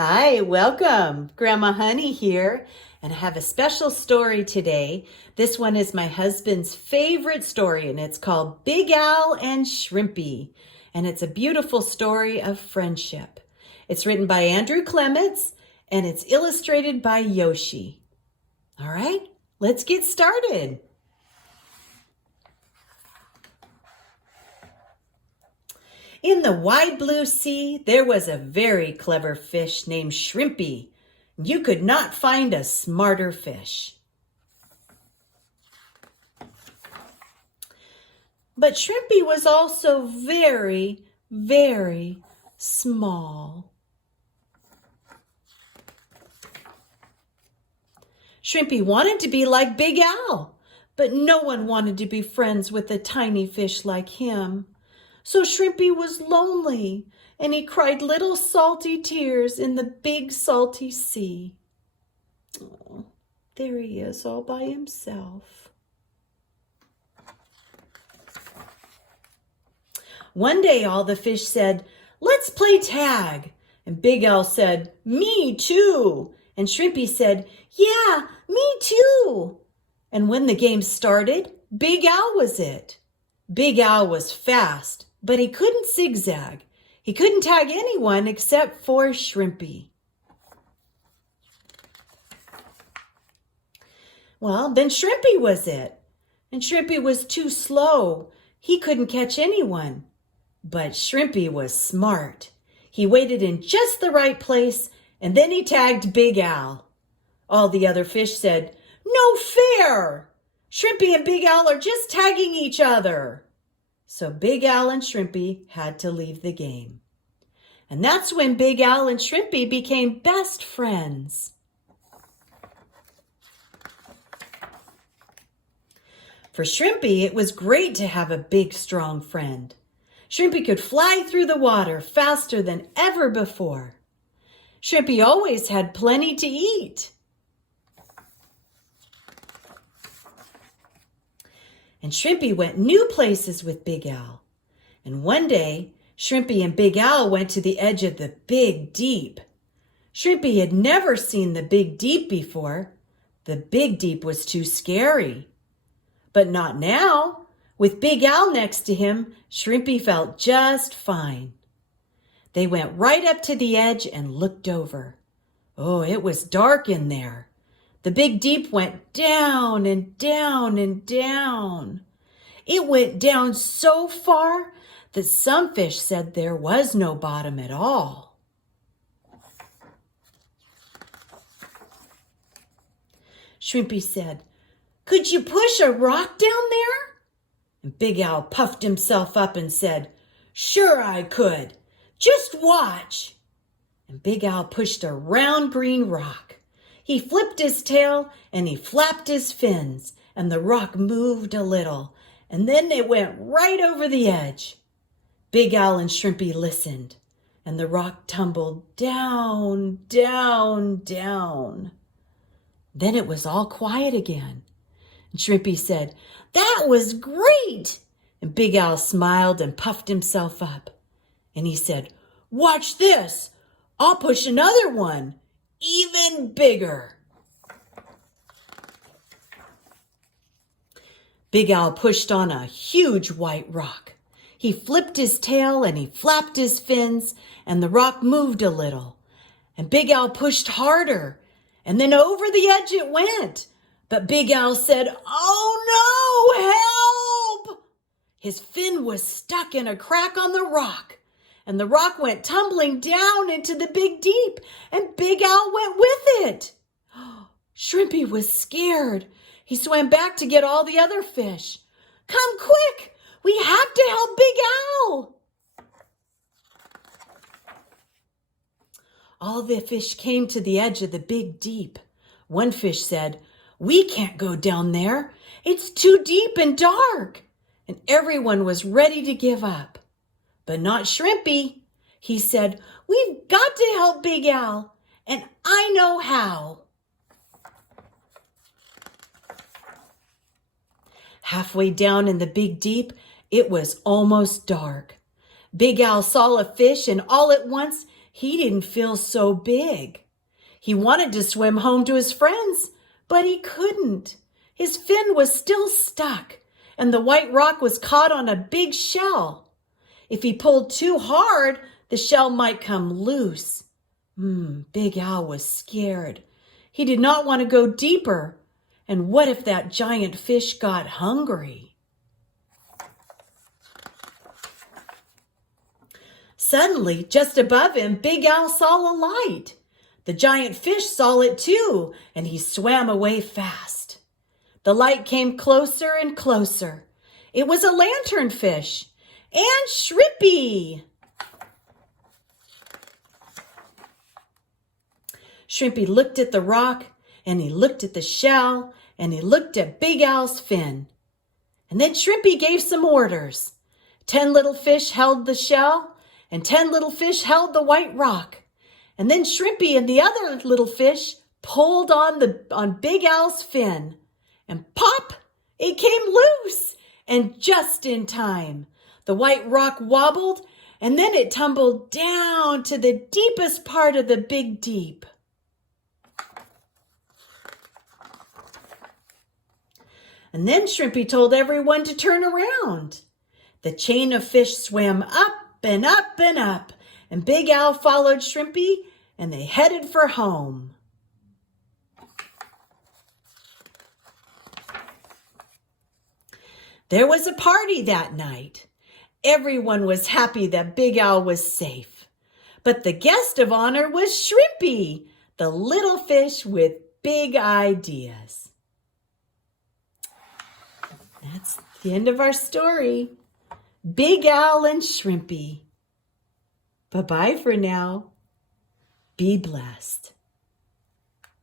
Hi, welcome. Grandma Honey here, and I have a special story today. This one is my husband's favorite story, and it's called Big Al and Shrimpy. And it's a beautiful story of friendship. It's written by Andrew Clements, and it's illustrated by Yoshi. All right, let's get started. In the wide blue sea, there was a very clever fish named Shrimpy. You could not find a smarter fish. But Shrimpy was also very, very small. Shrimpy wanted to be like Big Al, but no one wanted to be friends with a tiny fish like him. So Shrimpy was lonely, and he cried little salty tears in the big salty sea. Oh, there he is all by himself. One day all the fish said, "Let's play tag." And Big Al said, "Me too." And Shrimpy said, "Yeah, me too." And when the game started, Big Al was it. Big Al was fast, but he couldn't zigzag. He couldn't tag anyone except for Shrimpy. Well, then Shrimpy was it. And Shrimpy was too slow. He couldn't catch anyone. But Shrimpy was smart. He waited in just the right place, and then he tagged Big Al. All the other fish said, "No fair! Shrimpy and Big Al are just tagging each other." So Big Al and Shrimpy had to leave the game. And that's when Big Al and Shrimpy became best friends. For Shrimpy, it was great to have a big, strong friend. Shrimpy could fly through the water faster than ever before. Shrimpy always had plenty to eat. And Shrimpy went new places with Big Al. And one day, Shrimpy and Big Al went to the edge of the Big Deep. Shrimpy had never seen the Big Deep before. The Big Deep was too scary. But not now. With Big Al next to him, Shrimpy felt just fine. They went right up to the edge and looked over. Oh, it was dark in there. The Big Deep went down and down and down. It went down so far that some fish said there was no bottom at all. Shrimpy said, "Could you push a rock down there?" And Big Al puffed himself up and said, "Sure I could. Just watch." And Big Al pushed a round green rock. He flipped his tail and he flapped his fins, and the rock moved a little, and then it went right over the edge. Big Al and Shrimpy listened, and the rock tumbled down, down, down. Then it was all quiet again. And Shrimpy said, "That was great!" And Big Al smiled and puffed himself up. And he said, "Watch this! I'll push another one. Even bigger." Big Al pushed on a huge white rock. He flipped his tail and he flapped his fins, and the rock moved a little. And Big Al pushed harder, and then over the edge it went. But Big Al said, "Oh no, help!" His fin was stuck in a crack on the rock. And the rock went tumbling down into the Big Deep, and Big Al went with it. Shrimpy was scared. He swam back to get all the other fish. "Come quick! We have to help Big Al!" All the fish came to the edge of the Big Deep. One fish said, "We can't go down there. It's too deep and dark." And everyone was ready to give up. But not Shrimpy. He said, "We've got to help Big Al, and I know how." Halfway down in the Big Deep, it was almost dark. Big Al saw a fish, and all at once he didn't feel so big. He wanted to swim home to his friends, but he couldn't. His fin was still stuck, and the white rock was caught on a big shell. If he pulled too hard, the shell might come loose. Big Al was scared. He did not want to go deeper. And what if that giant fish got hungry? Suddenly, just above him, Big Al saw a light. The giant fish saw it too, and he swam away fast. The light came closer and closer. It was a lanternfish and Shrimpy. Shrimpy looked at the rock, and he looked at the shell, and he looked at Big Al's fin. And then Shrimpy gave some orders. 10 little fish held the shell, and 10 little fish held the white rock. And then Shrimpy and the other little fish pulled on Big Al's fin. And pop, it came loose. And just in time, the white rock wobbled, and then it tumbled down to the deepest part of the big deep. And then Shrimpy told everyone to turn around. The chain of fish swam up and up and up, and Big Al followed Shrimpy, and they headed for home. There was a party that night. Everyone was happy that Big Al was safe. But the guest of honor was Shrimpy, the little fish with big ideas. That's the end of our story. Big Al and Shrimpy. Bye-bye for now. Be blessed.